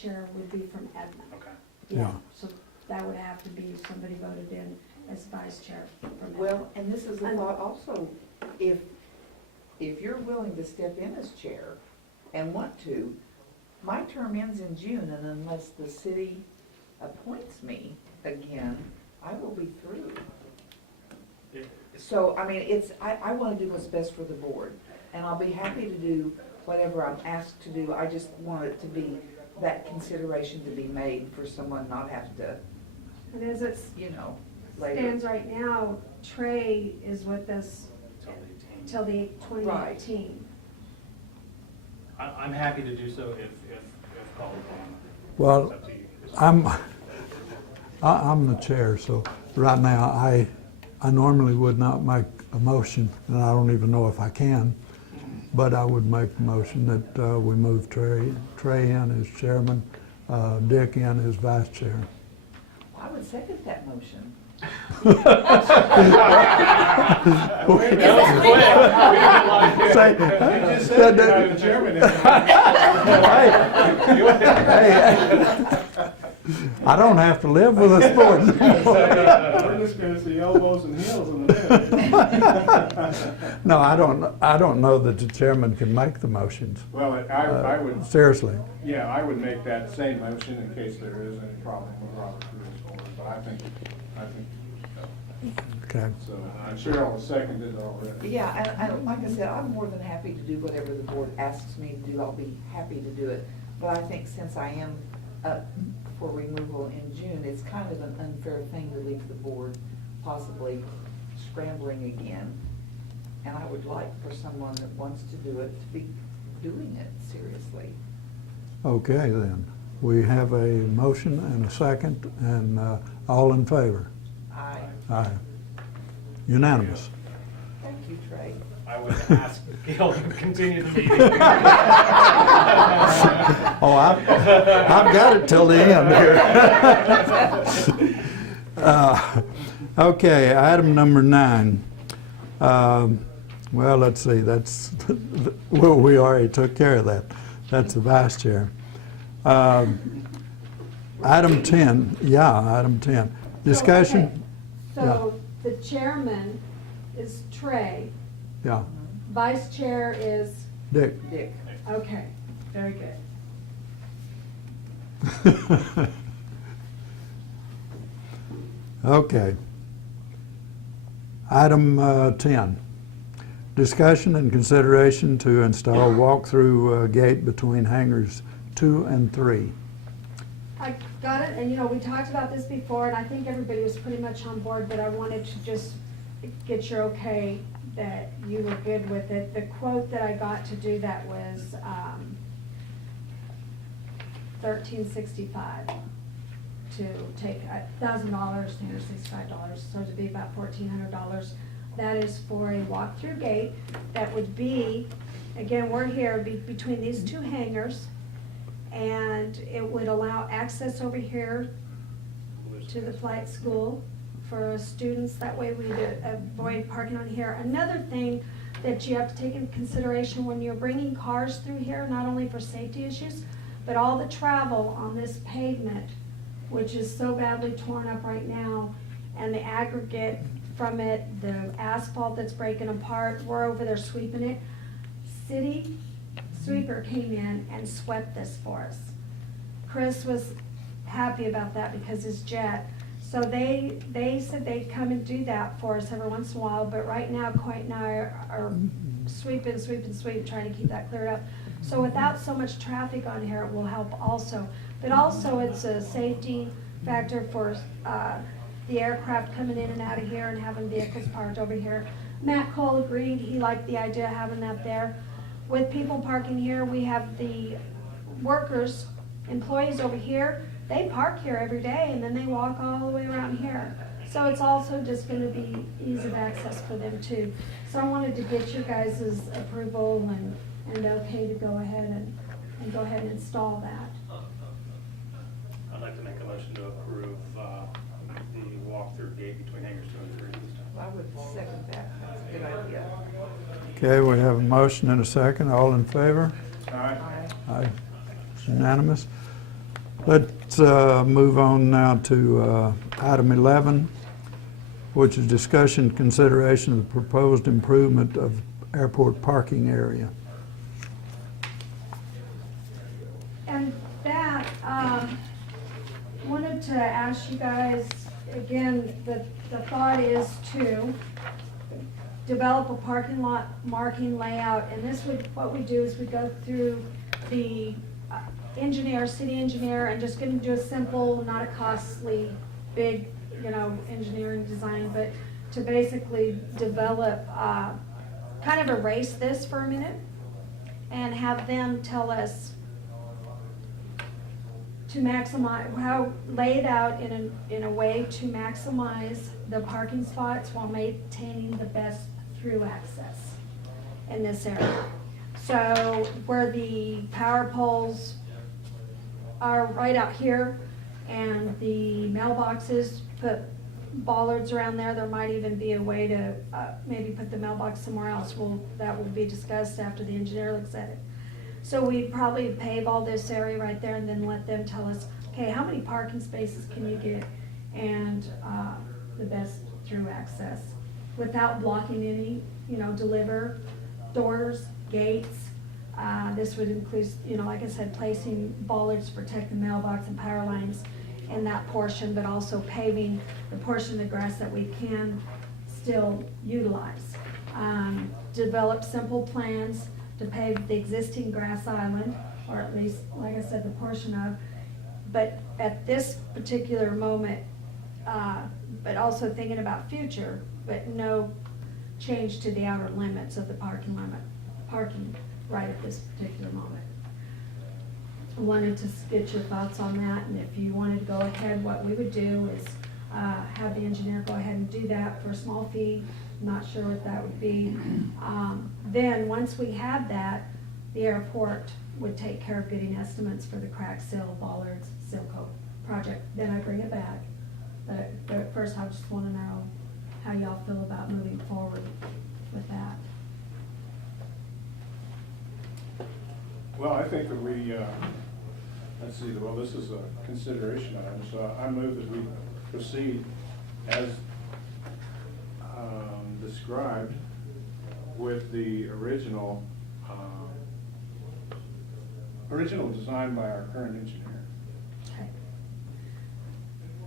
chair would be from Edmond. Okay. Yeah. So that would have to be somebody voted in as vice chair from Edmond. Well, and this is a thought also, if you're willing to step in as chair and want to, my term ends in June, and unless the city appoints me again, I will be through. It- So, I mean, I wanna do what's best for the board, and I'll be happy to do whatever I'm asked to do. I just want it to be, that consideration to be made for someone not have to, And as it you know, later. stands right now, Trey is with us Till the 18th. till the 2018. I'm happy to do so if called upon. Well, It's up to you. I'm the chair, so right now, I normally would not make a motion, and I don't even know if I can, but I would make the motion that we move Trey in as chairman, Dick in as vice chair. I would second that motion. Say- said the chairman is. I don't have to live with a sport. We're just gonna see elbows and heels in the minute. No, I don't know that the chairman can make the motions. Well, I would, Seriously. yeah, I would make that same motion in case there is any problem with Robert's rules for it, but I think, Okay. so, and Cheryl has seconded it already. Yeah, and like I said, I'm more than happy to do whatever the board asks me to do. I'll be happy to do it. But I think since I am up for removal in June, it's kind of an unfair thing to leave the board possibly scrambling again. And I would like for someone that wants to do it to be doing it seriously. Okay, then. We have a motion and a second, and all in favor? Aye. Unanimous. Thank you, Trey. I would ask Gail to continue the meeting. Oh, I've got it till the end here. Okay, item number 9. Well, let's see, that's, well, we already took care of that. That's the vice chair. Item 10, item 10. Discussion? So the chairman is Trey, Yeah, vice chair is, Dick. Dick. okay, very good. Okay. Item 10, discussion and consideration to install walk-through gate between hangars 2 and 3. I got it, and you know, we talked about this before, and I think everybody was pretty much on board, but I wanted to just get your okay that you were good with it. The quote that I got to do that was $1,365 to take $1,000 to $165, so it'd be about $1,400. That is for a walk-through gate that would be, again, we're here between these two hangars, and it would allow access over here to the flight school for students. That way we'd avoid parking on here. Another thing that you have to take into consideration when you're bringing cars through here, not only for safety issues, but all the travel on this pavement, which is so badly torn up right now, and the aggregate from it, the asphalt that's breaking apart, we're over there sweeping it. City sweeper came in and swept this for us. Chris was happy about that because his jet. So they said they'd come and do that for us every once in a while, but right now Coit and I are sweeping, trying to keep that cleared up. So without so much traffic on here, it will help also. But also it's a safety factor for the aircraft coming in and out of here and having vehicles parked over here. Matt Cole agreed, he liked the idea of having that there. With people parking here, we have the workers, employees over here, they park here every day and then they walk all the way around here. So it's also just gonna be ease of access for them too. So I wanted to get your guys' approval and okay to go ahead and go ahead and install that. I'd like to make a motion to approve the walk-through gate between hangars 2 and 3 this time. I would second that. That's a good idea. Okay, we have a motion and a second. All in favor? All right. Aye. Aye. It's unanimous. Let's move on now to item 11, which is discussion consideration of the proposed improvement of airport parking area. And that, wanted to ask you guys, again, the thought is to develop a parking lot marking layout, and this would, what we do is we go through the engineer, city engineer, and just gonna do a simple, not a costly, big, engineering design, but to basically develop, kind of erase this for a minute and have them tell us to maximize, how, lay it out in a way to maximize the parking spots while maintaining the best through access in this area. So where the power poles are right out here and the mailboxes, put bollards around there. There might even be a way to maybe put the mailbox somewhere else. Well, that will be discussed after the engineer looks at it. So we'd probably pave all this area right there and then let them tell us, okay, how many parking spaces can you get and the best through access without blocking any, deliver doors, gates. This would include, like I said, placing bollards to protect the mailbox and power lines in that portion, but also paving the portion of the grass that we can still utilize. Develop simple plans to pave the existing grass island, or at least, like I said, the portion of, but at this particular moment, but also thinking about future, but no change to the outer limits of the parking right at this particular moment. I wanted to get your thoughts on that, and if you wanted to go ahead, what we would do is have the engineer go ahead and do that for a small fee. I'm not sure what that would be. Then, once we had that, the airport would take care of getting estimates for the crack seal, bollards, seal coat project. Then I bring it back. But first, I just want to know how y'all feel about moving forward with that. Well, I think that we, let's see, well, this is a consideration item, so I move that we proceed as described with the original design by our current engineer. Okay.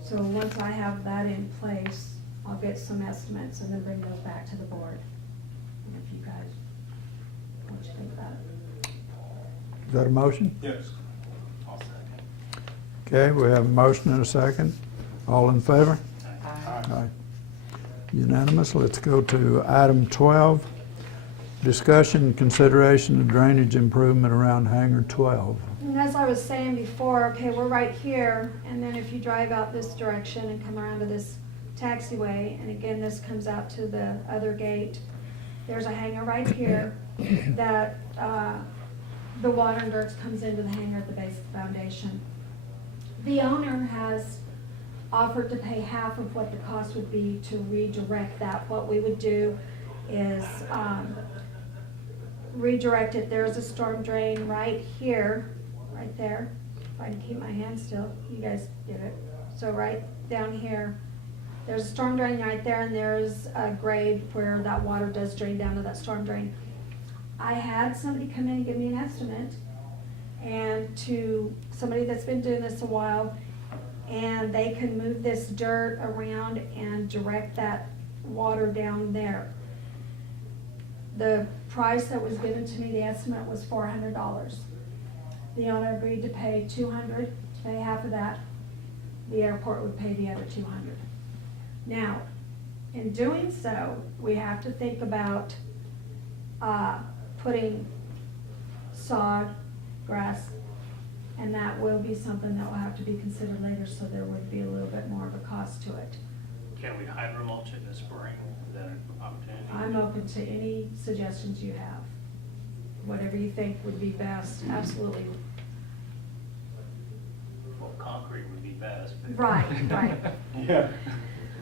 So once I have that in place, I'll get some estimates and then bring those back to the board. And if you guys, what you think about it? Is that a motion? Yes. I'll second. Okay, we have a motion and a second. All in favor? Aye. Unanimous. Let's go to item 12, discussion and consideration of drainage improvement around hangar 12. And as I was saying before, okay, we're right here, and then if you drive out this direction and come around to this taxiway, and again, this comes out to the other gate, there's a hangar right here that the water and dirt comes into the hangar at the base of the foundation. The owner has offered to pay half of what the cost would be to redirect that. What we would do is redirect it. There's a storm drain right here, right there. If I can keep my hand still, you guys get it. So right down here, there's a storm drain right there, and there's a grade where that water does drain down to that storm drain. I had somebody come in and give me an estimate, and to somebody that's been doing this a while, and they can move this dirt around and direct that water down there. The price that was given to me, the estimate was $400. The owner agreed to pay $200, to pay half of that. The airport would pay the other $200. Now, in doing so, we have to think about putting sod, grass, and that will be something that will have to be considered later, so there would be a little bit more of a cost to it. Can we hydro mulch it in the spring? Is that an opportunity? I'm open to any suggestions you have. Whatever you think would be best, absolutely. Well, concrete would be best. but- Right, right. Yeah,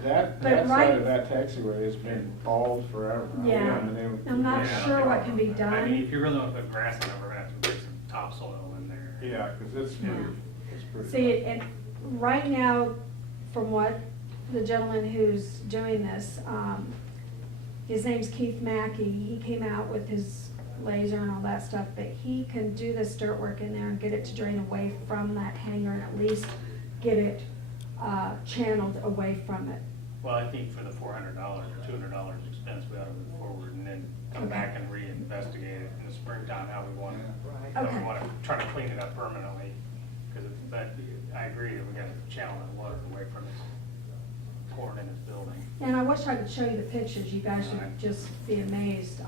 that But side right- of that taxiway has been bald forever. Yeah. I mean, they- I'm not Yeah, sure what can be I mean, done. if you really want to put grass on it, we're gonna have to put some topsoil in there. Yeah, because it's Yeah. it's pretty See, rough. and right now, from what the gentleman who's doing this, his name's Keith Mackey, he came out with his laser and all that stuff, but he can do this dirt work in there and get it to drain away from that hangar and at least get it channeled away from it. Well, I think for the $400 or $200 expense, we ought to move forward and then come Okay. back and reinvestigate it in the springtime, how we want to, Right. how Okay. we want to try to clean it up permanently. Because, but I agree that we got to channel that water away from it, pouring in this building. And I wish I could show you the pictures, you guys would just be amazed.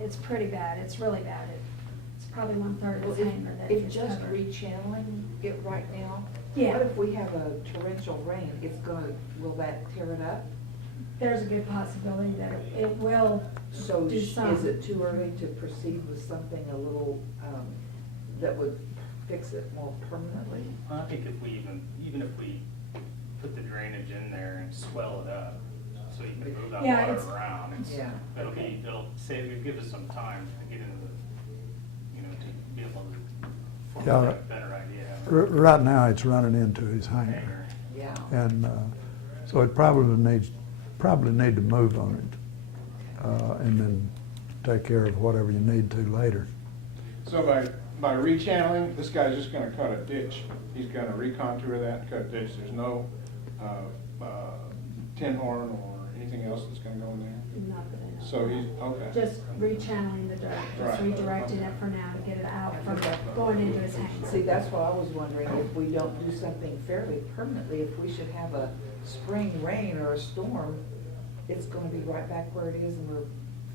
It's pretty bad, it's really bad. It's probably 1/3 Well, of the hangar that if is just covered. rechanneling it right now, Yeah. what if we have a torrential rain, will that tear it up? There's a good possibility that it will So do is some. it too early to proceed with something a little, that would fix it more permanently? I think if we even if we put the drainage in there and swell it up, so you can move that Yeah, water it's- around, Yeah. it'll save, it'll give us some time to get into the, to be able to formulate a better idea. Right now, it's running into his hangar. Hangar. Yeah. And so it probably need to move on it, and then take care of whatever you need to later. So by rechanneling, this guy's just gonna cut a ditch. He's gonna recontour that and cut a ditch. There's no tin horn or anything else that's gonna go in there? Not that I know. So he's, okay. Just rechanneling the dirt, just Right. redirecting it for now to get it out from going into his hangar. See, that's what I was wondering, if we don't do something fairly permanently, if we should have a spring rain or a storm, it's gonna be right back where it is and we're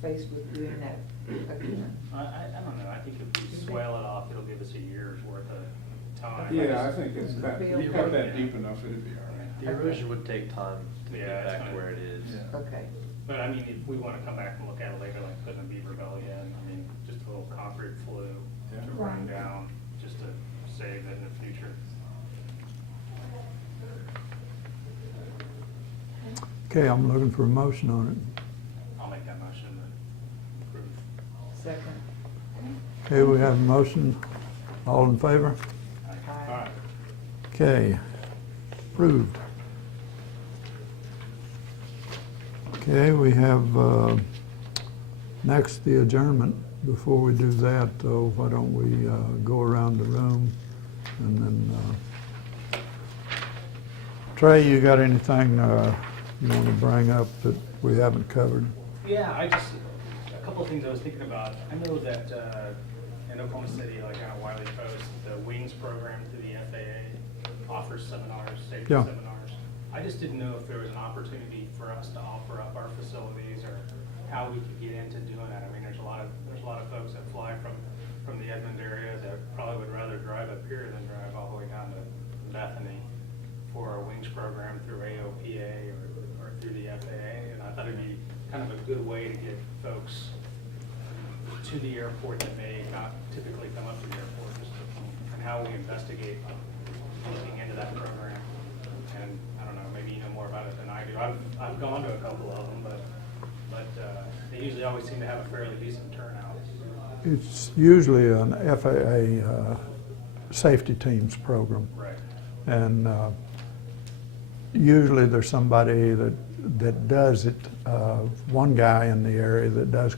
faced with doing that again. I don't know, I think if we swale it off, it'll give us a year's worth of time. Yeah, I think it's that, Be you cut okay. that deep enough, it'd be all right. The erosion would take time to Yeah, get it's back fine. to where it is. Yeah. Okay. But I mean, if we wanna come back and look at it later, like putting a beaver belly in, I mean, just a little concrete flue Yeah. to run Right. down, just to save it in the future. Okay, I'm looking for a motion on it. I'll make that motion to approve. Second. Okay, we have a motion. All in favor? All Aye. right. Okay, approved. Okay, we have, next the adjournment. Before we do that, though, why don't we go around the room and then, Trey, you got anything you want to bring up that we haven't covered? Yeah, a couple of things I was thinking about. I know that in Oklahoma City, like out of Wiley Post, the WINGS program through the FAA offers seminars, safety Yeah. seminars. I just didn't know if there was an opportunity for us to offer up our facilities or how we could get into doing that. I mean, there's a lot of folks that fly from the Edmond area that probably would rather drive up here than drive all the way down to Bethany for our WINGS program through AOPA or through the FAA. And I thought it'd be kind of a good way to get folks to the airport that may not typically come up to the airport, and how we investigate looking into that program. And I don't know, maybe you know more about it than I do. I've gone to a couple of them, but they usually always seem to have a fairly decent turnout. It's usually an FAA safety teams program. Right. And usually there's somebody that does it, one guy in the area that does